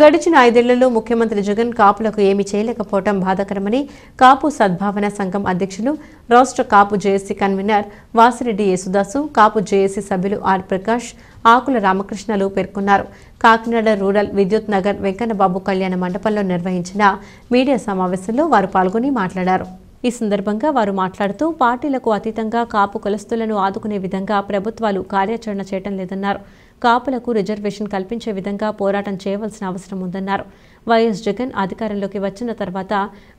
గడిచిన 5 ఏళ్లలో ముఖ్యమంత్రి జగన్ కాపులకు ఏమీ చేయలేకపోవడం బాధాకరమని కాపు సద్భావన సంఘం అధ్యక్షులు రాష్ట్ర కాపు జేఏసీ కన్వీనర్ వాసిరెడ్డి యేసుదాసు, కాపు జేఏసీ సభ్యులు ఆర్ ప్రకాష్, ఆకుల రామకృష్ణలు పేర్కొన్నారు. కాకినాడ రూరల్ విద్యుత్ నగర్ వెంకన్నబాబు కళ్యాణ మండపంలో నిర్వహించిన మీడియా సమావేశంలో వారు పాల్గొని మాట్లాడారు. ఈ సందర్భంగా వారు మాట్లాడుతూ పార్టీలకు అతీతంగా కాపు కులస్తులను ఆదుకునే విధంగా ప్రభుత్వాలు కార్యాచరణ చేయడం లేదన్నారు. కాపులకు రిజర్వేషన్ కల్పించే విధంగా పోరాటం చేయవలసిన అవసరం ఉందన్నారు. వైఎస్ జగన్ అధికారంలోకి వచ్చిన తర్వాత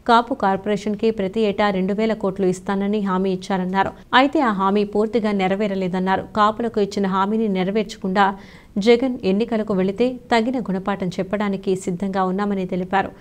కాపు కార్పొరేషన్కి ప్రతి ఏటా 2,000 కోట్లు ఇస్తానని హామీ ఇచ్చారన్నారు. అయితే ఆ హామీ పూర్తిగా నెరవేరలేదన్నారు. కాపులకు ఇచ్చిన హామీని నెరవేర్చకుండా జగన్ ఎన్నికలకు వెళితే తగిన గుణపాఠం చెప్పడానికి సిద్ధంగా ఉన్నామని తెలిపారు.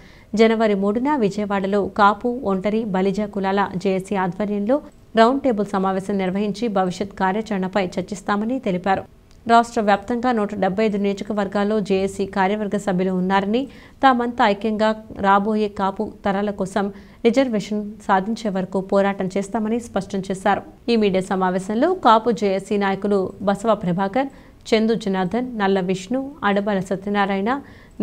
జనవరి 3న విజయవాడలో కాపు, ఒంటరి, బలిజ కులాల జేఏసీ ఆధ్వర్యంలో రౌండ్ టేబుల్ సమావేశం నిర్వహించి భవిష్యత్ కార్యాచరణపై చర్చిస్తామని తెలిపారు. రాష్ట్ర వ్యాప్తంగా 175 నియోజకవర్గాల్లో జేఏసీ కార్యవర్గ సభ్యులు ఉన్నారని, తామంతా ఐక్యంగా రాబోయే కాపు తరాల కోసం రిజర్వేషన్ సాధించే వరకు పోరాటం చేస్తామని స్పష్టం చేశారు. ఈ మీడియా సమావేశంలో కాపు జేఏసీ నాయకులు బసవ ప్రభాకర్, చందు జనార్దన్, నల్ల విష్ణు, అడబల సత్యనారాయణ,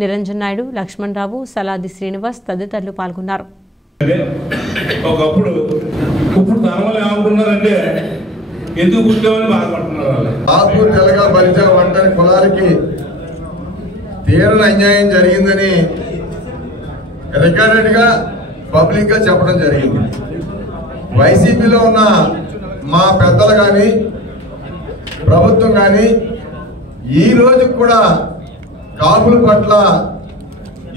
నిరంజన్ నాయుడు, లక్ష్మణరావు, సలాది శ్రీనివాస్ తదితరులు పాల్గొన్నారు. కాపు, తెలగ, బలిజ, ఒంటరి కులాలకి తీరని అన్యాయం జరిగిందని రికార్డెడ్ గా పబ్లిక్ గా చెప్పడం జరిగింది. వైసీపీలో ఉన్న మా పెద్దలు కానీ ప్రభుత్వం కానీ ఈ రోజు కూడా కాపుల పట్ల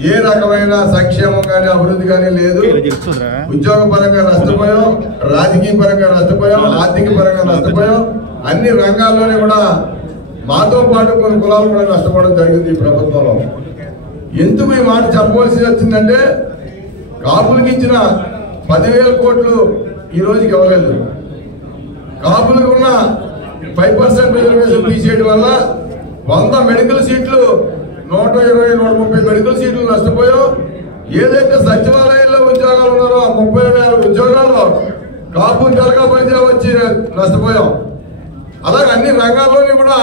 ఏ రకమైన సంక్షేమం కానీ అభివృద్ధి కానీ లేదు. ఉద్యోగ పరంగా నష్టపోయాం, రాజకీయ పరంగా నష్టపోయాం, ఆర్థిక పరంగా నష్టపోయాం. అన్ని రంగాల్లోనే కూడా మాతో పాటు కొన్ని కులాలు కూడా నష్టపోవడం జరిగింది ఈ ప్రభుత్వంలో. ఎందుకు ఈ మాట చెప్పవలసి వచ్చిందంటే, కాపులకు ఇచ్చిన 10,000 కోట్లు ఈ రోజుకి ఇవ్వలేదు. కాపులకు ఉన్న 5% రిజర్వేషన్ తీసేయడం వల్ల 100 మెడికల్ సీట్లు, 120-130 మెడికల్ సీట్లు నష్టపోయాం. ఏదైతే సచివాలయంలో ఉద్యోగాలు ఉన్నారో ఆ 30,000 ఉద్యోగాల్లో కాపు, తెలగ, బలిజ వచ్చి నష్టపోయాం. అలాగే అన్ని రంగాల్లోని కూడా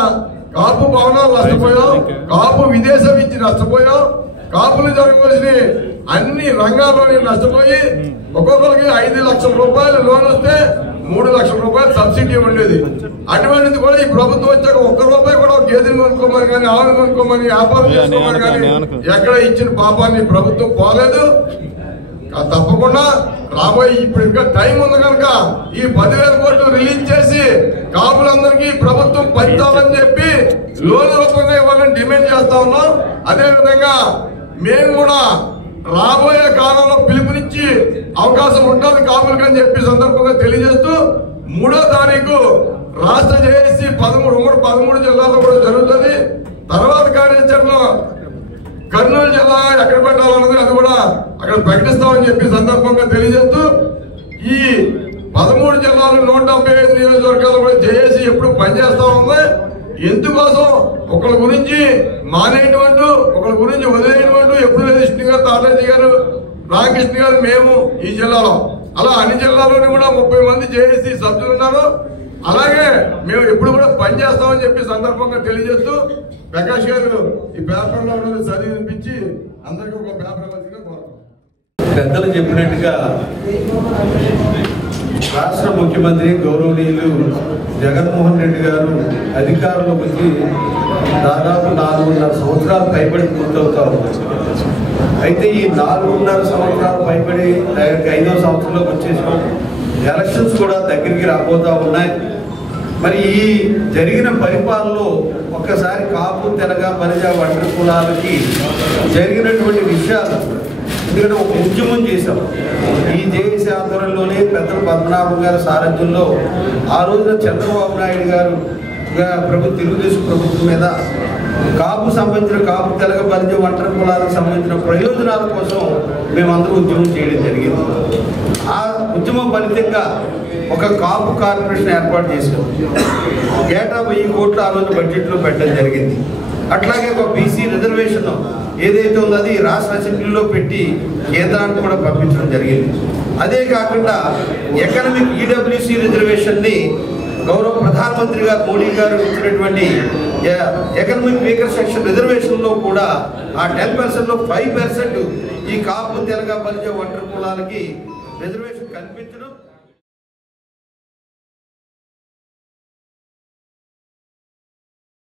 కాపు భవనాలు నష్టపోయాం, కాపు విదేశం ఇచ్చి నష్టపోయాం. కాపులు జరగవలసిన అన్ని రంగాల్లోని నష్టపోయి ఒక్కొక్కరికి 5 లక్షల రూపాయలు లోన్ వస్తే 3 లక్షల రూపాయలు సబ్సిడీ ఉండేది. అటువంటిది కూడా ఈ ప్రభుత్వం వచ్చాక 1 రూపాయి కూడా గేదెలు కొనుక్కోమని కానీ, ఆవులు కొనుక్కోమని, వ్యాపారం చేసుకోమని కానీ ఎక్కడ ఇచ్చిన పాపాన్ని ప్రభుత్వం పోలేదు. తప్పకుండా రాబోయే ఇప్పుడు ఇంకా టైం ఉంది కనుక ఈ 10,000 కోట్లు రిలీజ్ చేసి కాపులందరికీ ప్రభుత్వం పంచాలని చెప్పి లోన్ రూపంగా ఇవ్వాలని డిమాండ్ చేస్తా ఉన్నాం. అదేవిధంగా మేము కూడా రాబోయే కాలంలో పిలుపునిచ్చి అవకాశం ఉంటుంది కాపులకు అని చెప్పి సందర్భంగా తెలియజేస్తూ 3వ తారీఖు రాష్ట్ర జేఏసీ 13 జిల్లాల్లో కూడా జరుగుతుంది. తర్వాత కార్యాచరణలో కర్నూలు జిల్లా ఎక్కడ పెట్టాలన్నది అది కూడా అక్కడ ప్రకటిస్తామని చెప్పి సందర్భంగా తెలియజేస్తూ ఈ 13 జిల్లాలు 175 నియోజకవర్గాలు కూడా జేఏసీ ఎప్పుడు పనిచేస్తా ఉంది. ఎందుకోసం ఒకళ్ళ గురించి మానేటువంటి, ఒకళ్ళ గురించి వదిలేటువంటి ఎప్పుడు లేదు. విష్ణు గారు, తాతాజీ గారు, రామకృష్ణ గారు, మేము ఈ జిల్లాలో, అలా అన్ని జిల్లాలోని కూడా 30 మంది జేఏసీ సభ్యులు ఉన్నారు. అలాగే మేము ఎప్పుడు కూడా పనిచేస్తామని చెప్పి సందర్భంగా తెలియజేస్తూ ప్రకాష్ గారు ఈ పేపర్ లో ఉన్నది చదివినిపించి అందరికీ ఒక పేపర్ ఇవ్వాల్సిందిగా కోరుతాం. పెద్దలు చెప్పినట్టుగా రాష్ట్ర ముఖ్యమంత్రి గౌరవనీయులు జగన్మోహన్ రెడ్డి గారు అధికారంలోకి వచ్చి దాదాపు 4.5 సంవత్సరాలు పైబడి పూర్తవుతా ఉంది. అయితే ఈ 4.5 సంవత్సరాలు పైబడి 5వ సంవత్సరంలోకి వచ్చేసాం. ఎలక్షన్స్ కూడా దగ్గరికి రాబోతా ఉన్నాయి. మరి ఈ జరిగిన పరిపాలనలో ఒక్కసారి కాపు, తెలగ, బలిజ, ఒంటరి కులాలకి జరిగినటువంటి విషయాలు, ఎందుకంటే ఒక ఉద్యమం చేశాం ఈ జేఏసీ ఆధ్వర్యంలోనే పెద్దల పద్మనాభం గారి సారథ్యంలో. ఆ రోజున చంద్రబాబు నాయుడు గారు తెలుగుదేశం ప్రభుత్వం మీద కాపు సంబంధించిన, కాపు, తెలగ, బలిజ, ఒంటరి కులాలకు సంబంధించిన ప్రయోజనాల కోసం మేమందరూ ఉద్యమం చేయడం జరిగింది. ఆ ఉద్యమం ఫలితంగా ఒక కాపు కార్పొరేషన్ ఏర్పాటు చేశాం. ఏటా 1000 కోట్లు ఆ రోజు బడ్జెట్లో పెట్టడం జరిగింది. అట్లాగే ఒక బీసీ రిజర్వేషన్ ఏదైతే ఉందో అది రాష్ట్ర అసెంబ్లీలో పెట్టి కేంద్రానికి కూడా పంపించడం జరిగింది. అదే కాకుండా ఎకనామిక్ ఈడబ్ల్యూసీ రిజర్వేషన్ని గౌరవ ప్రధానమంత్రి గారు మోడీ గారు ఇచ్చినటువంటి ఎకనామిక్ వీకర్ సెక్షన్ రిజర్వేషన్లో కూడా ఆ 10%లో 5% ఈ కాపు తెలగ బలిజ ఒంటరి కులాలకి రిజర్వేషన్ కల్పించడం